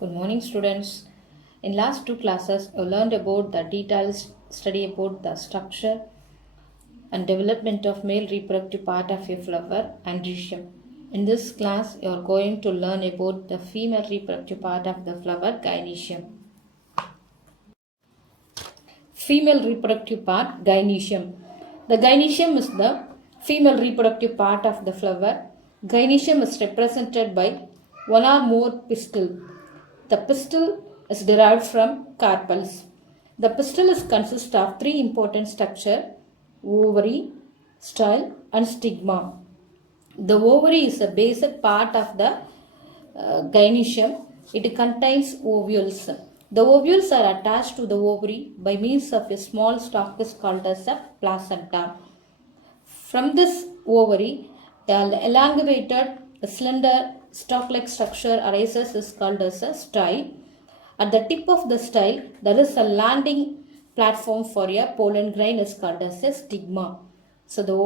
Good morning, students. In last two classes, you learned about the detailed study about the structure and development of male reproductive part of a flower androecium. In this class, you are going to learn about the female reproductive part of the flower gynoecium. Female reproductive part gynoecium. The gynoecium is the female reproductive part of the flower. Gynoecium is represented by one or more pistil. The pistil is derived from carpels. The pistil consists of three important structures: ovary, style, and stigma. The ovary is a basic part of the gynoecium. It contains ovules. The ovules are attached to the ovary by means of a small stalk called as a placenta. From this ovary, an elongated, slender, stalk-like structure arises is called as a style. At the tip of the style, there is a landing platform for a pollen grain is called as a stigma. So the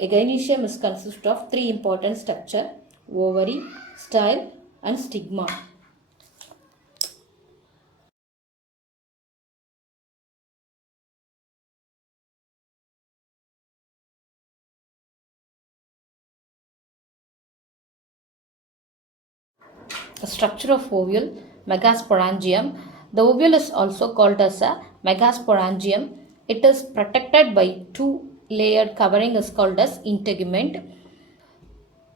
gynoecium is consist of three important structure: ovary, style, and stigma. The structure of ovule, megasporangium. The ovule is also called as a megasporangium. It is protected by two layered covering is called as integument.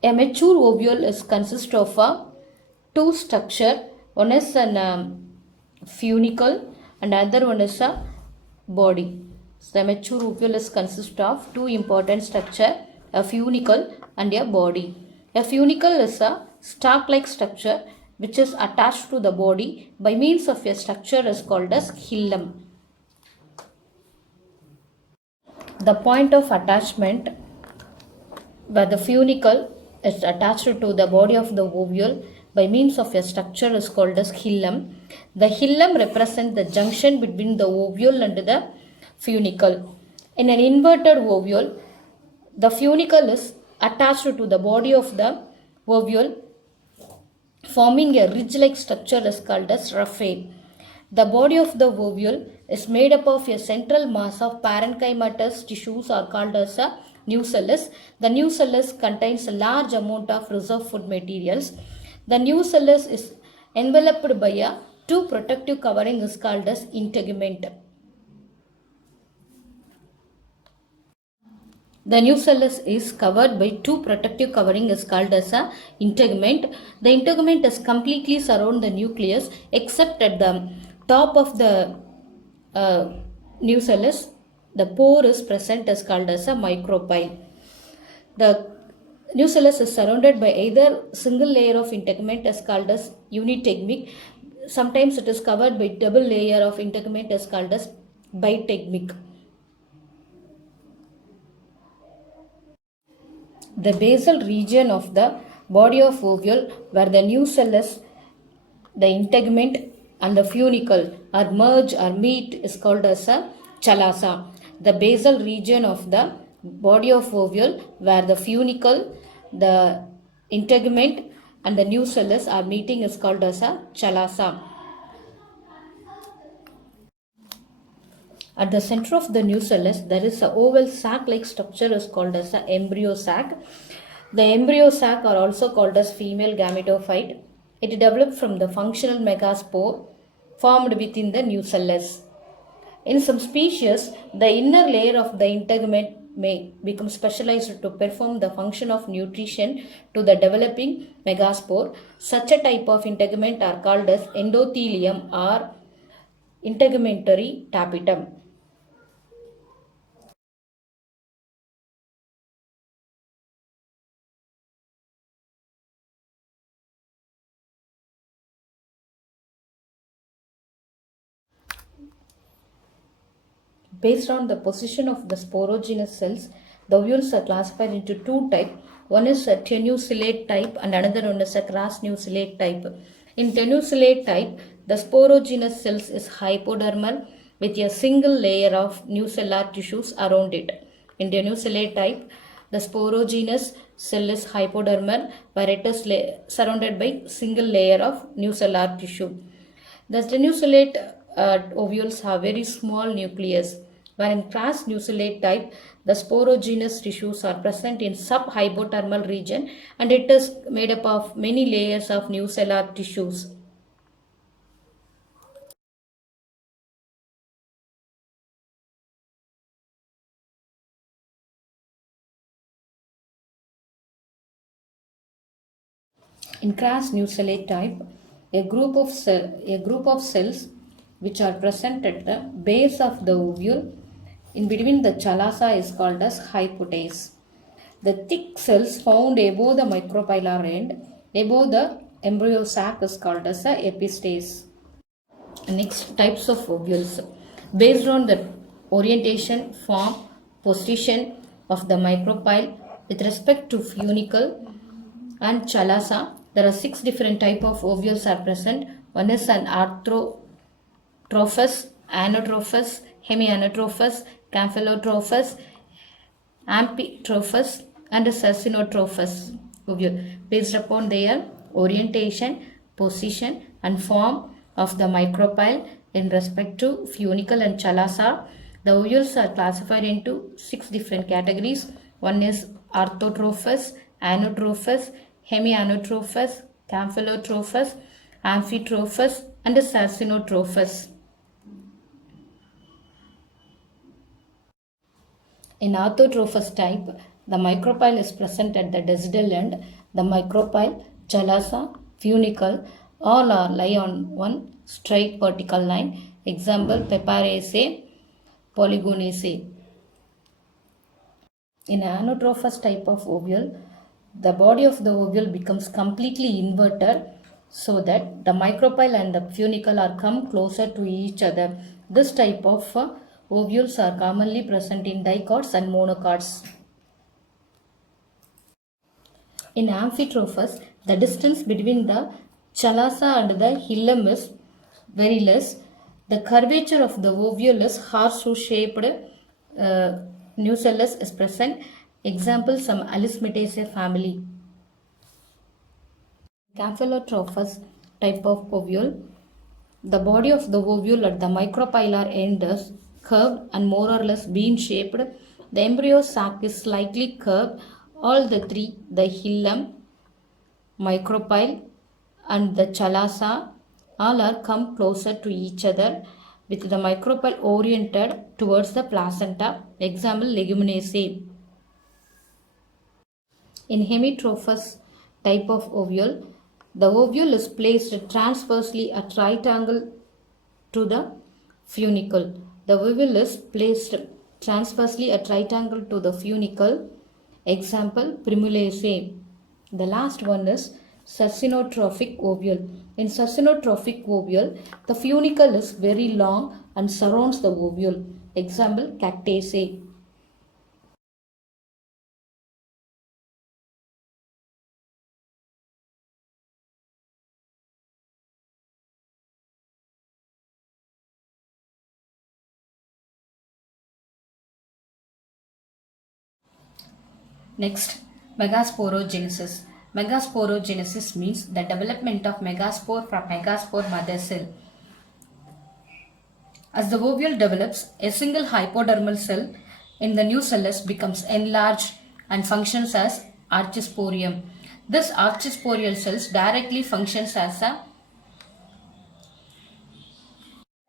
A mature ovule is consist of a two structure. One is an funicle and another one is a body. So the mature ovule is consist of two important structure, a funicle and a body. A funicle is a stalk-like structure which is attached to the body by means of a structure is called as hilum. The point of attachment where the funicle is attached to the body of the ovule by means of a structure is called as hilum. The hilum represents the junction between the ovule and the funicle. In an inverted ovule, the funicle is attached to the body of the ovule, forming a ridge-like structure is called as raphe. The body of the ovule is made up of a central mass of parenchymatous tissues are called as a nucellus. The nucellus contains a large amount of reserve food materials. The nucellus is enveloped by a two protective covering is called as integument. The nucellus is covered by two protective covering is called as a integument. The integument is completely surround the nucleus except at the top of the nucellus. The pore is present is called as a micropyle. The nucellus is surrounded by either single layer of integument is called as unitegmic. Sometimes it is covered by double layer of integument is called as bitegmic. The basal region of the body of ovule where the nucellus, the integument and the funicle are merged or meet is called as a chalaza. The basal region of the body of ovule where the funicle, the integument and the nucellus are meeting is called as a chalaza. At the center of the nucellus, there is a oval sac-like structure is called as the embryo sac. The embryo sac are also called as female gametophyte. It developed from the functional megaspore formed within the nucellus. In some species, the inner layer of the integument may become specialized to perform the function of nutrition to the developing megaspore. Such a type of integument are called as endothelium or integumentary tapetum. Based on the position of the sporogenous cells, the ovules are classified into two types. One is a tenucellate type and another one is a crasnucellate type. In tenucellate type, the sporogenous cells is hypodermal with a single layer of nucellar tissues around it. In tenucellate type, the sporogenous cell is hypodermal, where it is surrounded by single layer of nucellar tissue. The tenucellate ovules have very small nucleus, where in crass nucellate type, the sporogenous tissues are present in subhypodermal region and it is made up of many layers of nucellar tissues. In crass nucellate type, a group of cells which are present at the base of the ovule in between the chalaza is called as hypothece. The thick cells found above the micropylar end, above the embryo sac is called as a epistase. Next, types of ovules. Based on the orientation, form, position of the micropyle with respect to funicle and chalaza, there are 6 different type of ovules are present. One is an arthrotrophous, anotrophous, hemianotrophous, camphylotrophous, amphitrophous and succinotrophous ovule based upon their orientation, position and form of the micropyle in respect to funicle and chalaza. The ovules are classified into 6 different categories. One is arthrotrophous, anotrophous, hemianotrophous, camphylotrophous, amphitrophous and succinotrophous. In arthrotrophous type, the micropyle is present at the decidual end. The micropyle, chalaza, funicle all are lie on one straight vertical line. Example, Peparaceae, Polygonaceae. In anotrophous type of ovule, the body of the ovule becomes completely inverted so that the micropyle and the funicle are come closer to each other. This type of ovules are commonly present in dicots and monocots. In amphitrophous, the distance between the chalaza and the hilum is very less. The curvature of the ovule is horseshoe-shaped nucellus is present. Example, some Alismataceae family. Camphylotrophous type of ovule. The body of the ovule at the micropylar end is curved and more or less bean shaped. The embryo sac is slightly curved. All the three, the hilum, micropyle and the chalaza, all are come closer to each other with the micropyle oriented towards the placenta. Example, Leguminaceae. In hemitrophous type of ovule, the ovule is placed transversely at right angle to the funicle. The ovule is placed transversely at right angle to the funicle. Example, Primulaceae. The last one is succinotrophic ovule. In succinotrophic ovule, the funicle is very long and surrounds the ovule. Example, Cactaceae. Next, megasporogenesis. Megasporogenesis means the development of megaspore from megaspore mother cell. As the ovule develops, a single hypodermal cell in the nucellus becomes enlarged and functions as archisporium. This archisporial cells directly functions as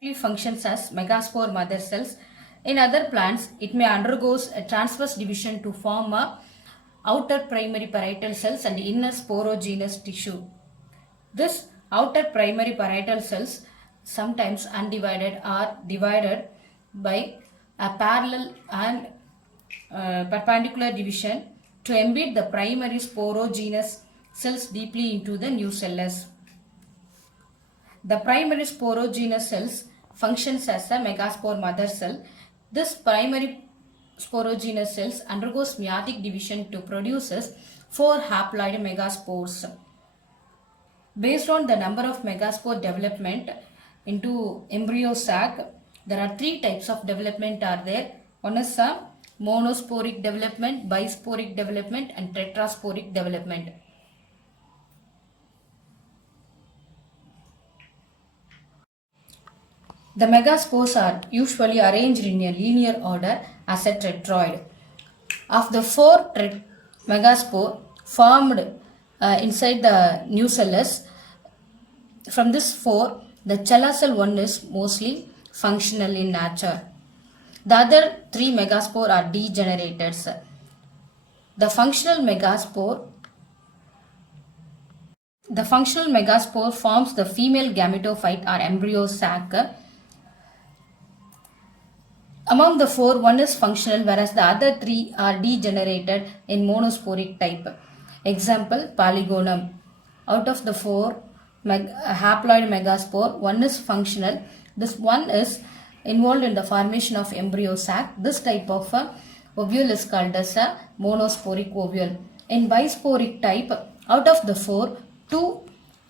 megaspore mother cells. In other plants, it may undergo a transverse division to form a outer primary parietal cells and inner sporogenous tissue. This outer primary parietal cells, sometimes undivided, are divided by a parallel and perpendicular division to embed the primary sporogenous cells deeply into the nucellus. The primary sporogenous cells functions as a megaspore mother cell. This primary sporogenous cells undergoes meiotic division to produces 4 haploid megaspores. Based on the number of megaspore development into embryo sac, there are 3 types of development are there. One is a monosporic development, bisporic development, and tetrasporic development. The megaspores are usually arranged in a linear order as a tetroid. Of the four megaspore formed inside the nucellus, from this four, the chelacell one is mostly functional in nature. The other three megaspore are degenerators. The functional megaspore forms the female gametophyte or embryo sac. Among the four, one is functional, whereas the other three are degenerated in monosporic type. Example, Polygonum. Out of the four haploid megaspore, one is functional. This one is involved in the formation of embryo sac. This type of ovule is called as a monosporic ovule. In bisporic type, out of the four, two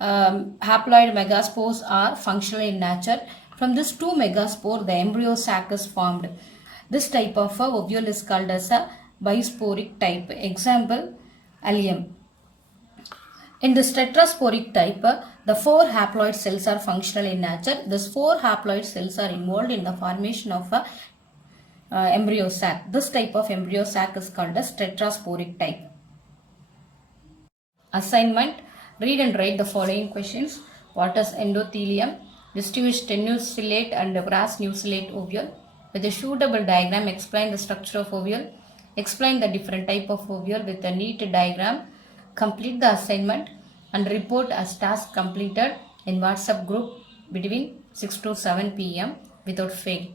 haploid megaspores are functional in nature. From this two megaspore, the embryo sac is formed. This type of ovule is called as a bisporic type. Example, Allium. In this tetrasporic type, the four haploid cells are functional in nature. These four haploid cells are involved in the formation of a embryo sac. This type of embryo sac is called as tetrasporic type. Assignment: read and write the following questions. What is endothelium? Distinguish tenucellate and brass nucellate ovule. With a suitable diagram, explain the structure of ovule. Explain the different type of ovule with a neat diagram. Complete the assignment and report as task completed in WhatsApp group between 6 to 7 p.m. without fail.